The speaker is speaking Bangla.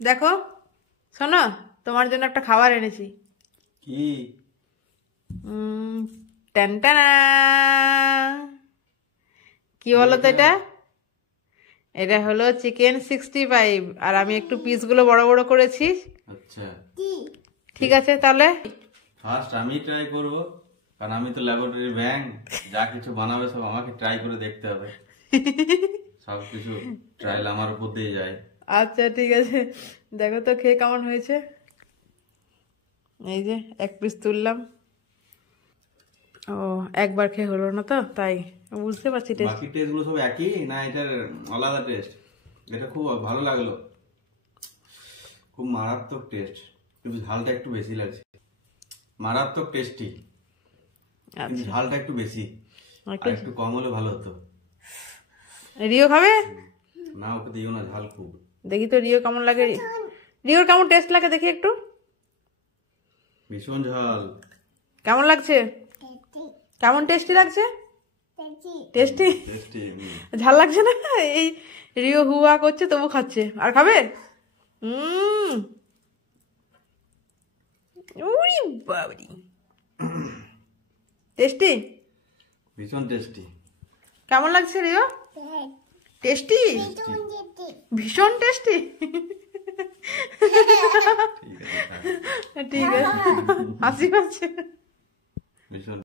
দেখো শোনো, তোমার জন্য একটা খাবার এনেছি। কি? টানটানা, কি বলো তো এটা? এটা হলো চিকেন 65, আর আমি একটু পিসগুলো বড় বড় করেছি। আচ্ছা, ঠিক আছে তাহলে ফার্স্ট আমি ট্রাই করব, কারণ আমি তো ল্যাবরেটরি ব্যাং, যা কিছু বানাবে সব আমাকে ট্রাই করে দেখতে হবে। সব কিছু ট্রায়াল আমার উপর দিয়ে যায়। আচ্ছা ঠিক আছে, দেখো তো খেয়ে কেমন হয়েছে। এই যে এক পিস তুললাম। ও, একবার খেয়ে হলো না তো, তাই বুঝতে পারছি টেস্ট। বাকি টেস্ট গুলো সব একই না এটার আলাদা টেস্ট? এটা খুব ভালো লাগলো, খুব মারাত্মক টেস্ট, কিন্তু ঝালটা একটু বেশি লাগছে। মারাত্মক টেস্টি, কিন্তু ঝালটা একটু বেশি, আর একটু কম হলে ভালো হতো। রিও খাবে না, ওকে দিও না, ঝাল খুব। দেখি তো রিও কেমন লাগে, রিওর কেমন টেস্ট লাগে দেখি একটু। ভীষণ ঝাল। কেমন লাগছে? কেমন টেস্টি লাগছে? টেস্টি। টেস্টি। ঝাল লাগছে না? এই রিও হুয়া করছে তবু খাচ্ছে। আর খাবে? উরি বাবরি, টেস্টি, ভীষণ টেস্টি। কেমন লাগছে রিও? টেস্টি, ভীষণ টেস্টি। ঠিক আছে, হাসি পাচ্ছে। ভীষণ